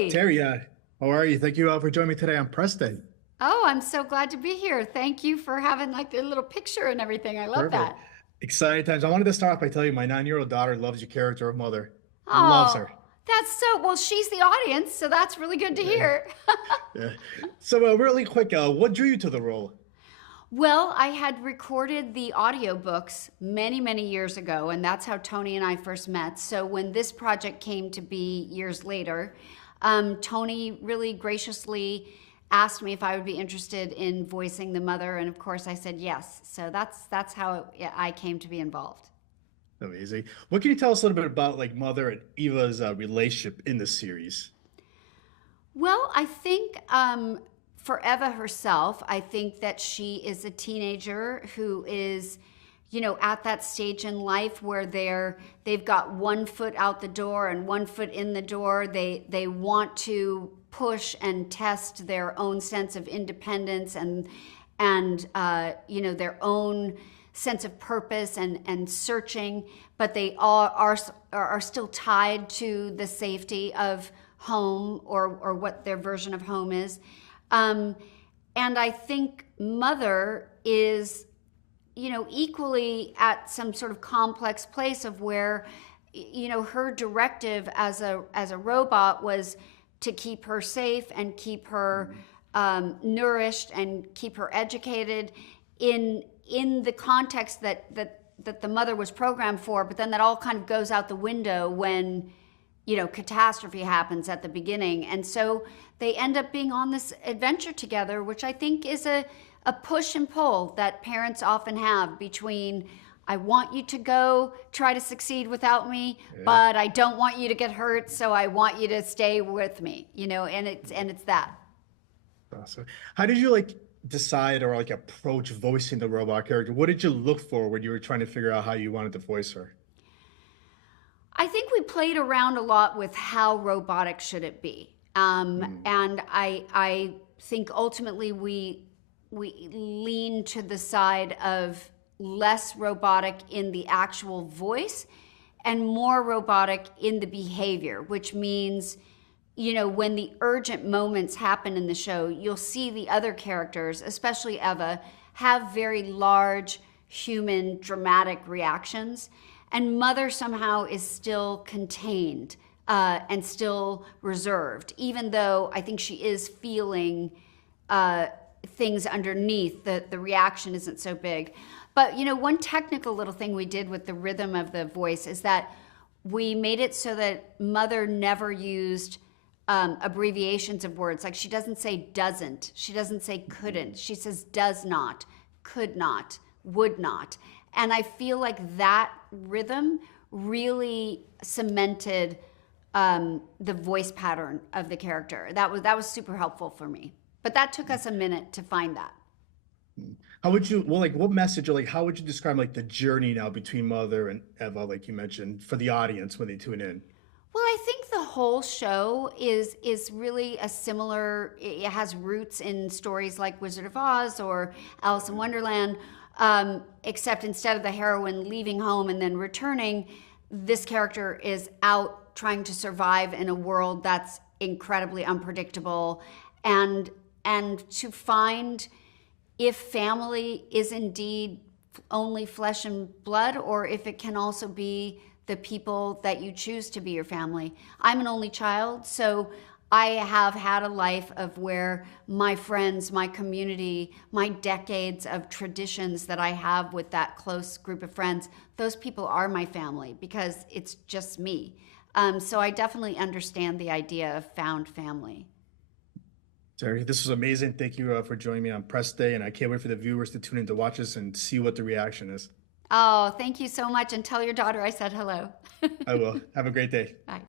Hi. Terry, how are you? Thank you for joining me today on Press Day. Oh, I'm so glad to be here. Thank you for having like a little picture and everything. I love Perfect. that. Exciting times. I wanted to start off by telling you my 9-year-old daughter loves your character of Mother. Loves Oh, her. that's so, well, she's the audience, so that's really good to Yeah. hear. Yeah. So, really quick, what drew you to the role? Well, I had recorded the audiobooks many, many years ago, and that's how Tony and I first met. So when this project came to be years later, Tony really graciously asked me if I would be interested in voicing the mother, and of course I said yes. So that's how I came to be involved. Amazing. What can you tell us a little bit about like Mother and Eva's relationship in the series? Well, I think for Eva herself, I think that she is a teenager who is, at that stage in life where they've got one foot out the door and one foot in the door. They want to push and test their own sense of independence and their own sense of purpose and searching, but they are still tied to the safety of home or what their version of home is. And I think Mother is, equally at some sort of complex place of where, her directive as a robot was to keep her safe and keep her nourished and keep her educated in the context that the mother was programmed for. But then that all kind of goes out the window when catastrophe happens at the beginning. And so they end up being on this adventure together, which I think is a push and pull that parents often have between, I want you to go try to succeed without me, Yeah. but I don't want you to get hurt, so I want you to stay with me, and it's that. Awesome. How did you like decide or like approach voicing the robot character? What did you look for when you were trying to figure out how you wanted to voice her? I think we played around a lot with how robotic should it be. And I think ultimately we lean to the side of less robotic in the actual voice and more robotic in the behavior, which means, when the urgent moments happen in the show, you'll see the other characters, especially Eva, have very large human dramatic reactions. And Mother somehow is still contained and still reserved, even though I think she is feeling things underneath. The reaction isn't so big. But, one technical little thing we did with the rhythm of the voice is that we made it so that Mother never used abbreviations of words. Like she doesn't say doesn't, she doesn't say couldn't, she says does not, could not, would not. And I feel like that rhythm really cemented the voice pattern of the character. That was super helpful for me. But that took us a minute to find that. How would you, well, like what message or like how would you describe like the journey now between Mother and Eva, like you mentioned, for the audience when they tune in? Well, I think the whole show is really a similar. It has roots in stories like Wizard of Oz or Alice in Wonderland, except instead of the heroine leaving home and then returning, this character is out trying to survive in a world that's incredibly unpredictable, and to find if family is indeed only flesh and blood, or if it can also be the people that you choose to be your family. I'm an only child, so I have had a life of where my friends, my community, my decades of traditions that I have with that close group of friends, those people are my family because it's just me. So I definitely understand the idea of found family. Terry, this was amazing. Thank you for joining me on Press Day, and I can't wait for the viewers to tune in to watch this and see what the reaction is. Oh, thank you so much. And tell your daughter I said hello. I will. Have a great day. Bye.